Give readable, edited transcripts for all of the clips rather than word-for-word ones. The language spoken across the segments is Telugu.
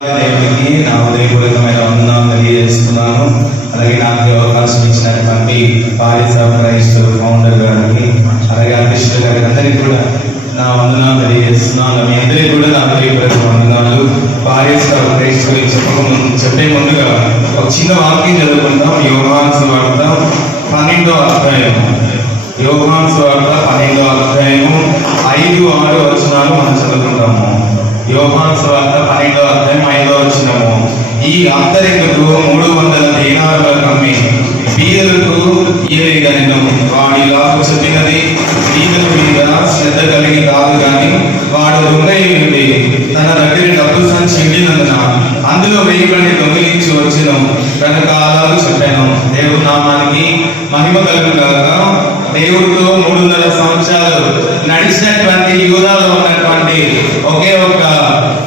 దేవునికి నా హృదయపూర్వకమైన వందనాలు తెలియజేస్తున్నాను. అలాగే నాకు అవకాశం ఇచ్చినటువంటి పారిస్ ఆఫ్ క్రైస్ట్ ఫౌండర్ గారికి, అలాగే అధ్యక్షుడు గారికి అందరికీ కూడా నా వందనాలు తెలియజేస్తున్నాను. మీ అందరికీ కూడా నా హృదయపూర్వక వందనాలు. పారిస్ ఆఫ్ క్రైస్ట్ గురించి చెప్పే ముందుగా ఒక చిన్న వాక్యం చదువుకుంటాం. యోహాను సువార్త 12వ అధ్యాయం. యోహాను సువార్త 12వ అధ్యాయము 5-6 వచనాలు మనం చదువుకుంటాము. యోహాను సువార్త 12వ అధ్యాయం 5వ వచనము. ఈ అంతరింగుకు 300 దేనారులకు అమ్మి బీదలకు ఇయ్యలేదనెను. వాడిలాగు చెప్పినది దీనుల మీద శ్రద్ధ కలిగి కాదు కానీ వాడు దొంగయుండి తన దగ్గర డబ్బు సంచి ఉండినందున అందులో వేయబడి దొంగిలించి వచ్చెను కనుక అలాగూ చెప్పాను. దేవుని నామానికి మహిమ కలుగుగాక. దేవుడితో 300 సంవత్సరాలు నడిచినటువంటి యూదాలో ఉన్నటువంటి ఒకే ఒక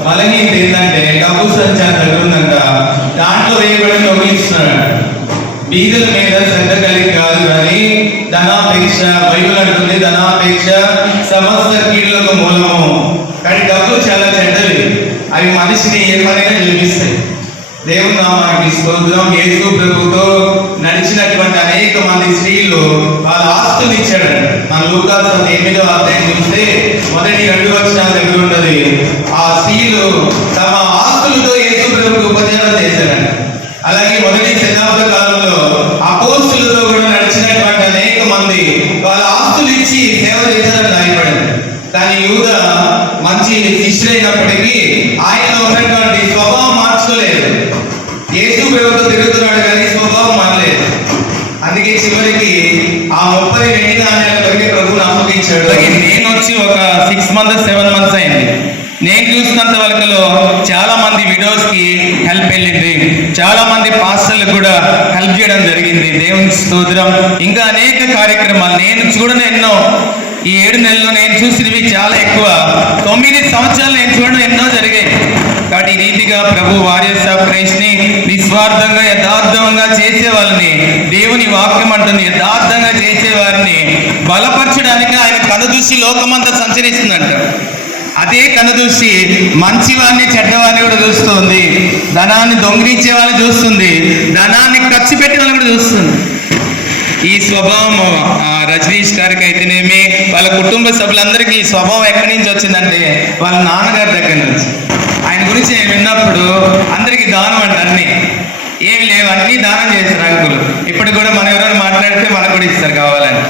బలహీనత ఏంటంటే డబ్బు సంచి దగ్గర ఉందంట. దాంట్లో వేయబడి దొంగిలిస్తున్నాడు. బీదల మీద శ్రద్ధ కలిగి కాదు కానీ ధనాపేక్ష, బైబిల్ అంటుంది ధనాపేక్ష సమస్త కీడులకు మూలము. కానీ డబ్బులు చాలా చెడ్డవి. అవి మనిషిని ఏ పనైనా చూపిస్తాయి. దేవుని నామానికి స్తోత్రం. యేసు ప్రభుతో నడిచినటువంటి అనేక మంది స్త్రీలు వాళ్ళ ఆస్తులు ఇచ్చాడంట. మన లూకాసు 8వ అధ్యాయం చూస్తే మొదటి 2 వచనాల దగ్గర ఉన్నది. ఆ స్త్రీలు తమ ఆస్తులతో యేసు ప్రభుకు ఉపచారం చేశారంట. అలాగే మొదటి శతాబ్ద కాలంలో అపోస్తులతో కూడా నడిచినటువంటి అనేక మంది వాళ్ళ ఆస్తులు ఇచ్చి సేవ చేశారని రాయబడింది. కానీ యూదా మంచి శిష్యుడైనప్పటికీ ఆయనలో ఉన్నటువంటి స్వభావం మార్చుకోలేదు. యేసు ప్రభుతో తిరుగుతున్నాడు కానీ స్వభావం మారలేదు. అందుకే చివరికి ఆ 30 వెండి నాణ్యాల వరకు ప్రభువుని అప్పగించాడు. నేను వచ్చి ఒక 6 months 7 months అయింది. నేను చూసినంత వరకులో చాలా మంది విడోస్ కి హెల్ప్ వెళ్ళింది. చాలా మంది పాస్టర్లకు కూడా హెల్ప్ చేయడం జరిగింది. దేవునికి స్తోత్రం. ఇంకా అనేక కార్యక్రమాలు నేను చూడని ఎన్నో, ఈ 7 నెలల్లో నేను చూసినవి చాలా ఎక్కువ. 9 సంవత్సరాలు నేను చూడడం ఎన్నో జరిగాయి. కాబట్టి ఈ రీతిగా ప్రభు వారియర్స్ ఆఫ్ క్రైస్ట్ ని నిస్వార్థంగా యథార్థంగా చేసే వాళ్ళని దేవుని వాక్యం అంటుంది. యథార్థంగా చేసే వారిని బలపరచడానికి ఆయన కనుదృష్టి లోకమంతా సంచరిస్తుందంట. అదే కనుదృష్టి మంచివాడిని చెడ్డవాడిని కూడా చూస్తుంది. ధనాన్ని దొంగిలించే వాళ్ళని చూస్తుంది. ధనాన్ని ఖర్చు పెట్టే వాళ్ళని కూడా చూస్తుంది. ఈ స్వభావం రజనీష్ గారికి అయితేనేమి వాళ్ళ కుటుంబ సభ్యులందరికీ ఈ స్వభావం ఎక్కడి నుంచి వచ్చిందంటే వాళ్ళ నాన్నగారి దగ్గర నుంచి. ఆయన గురించి నేను విన్నప్పుడు అందరికీ దానం అంటే అన్ని ఏమి లేవు, అన్నీ దానం చేశారు అంకులు. ఇప్పుడు కూడా మనం ఎవరైనా మాట్లాడితే మనకు కూడా ఇస్తారు కావాలని.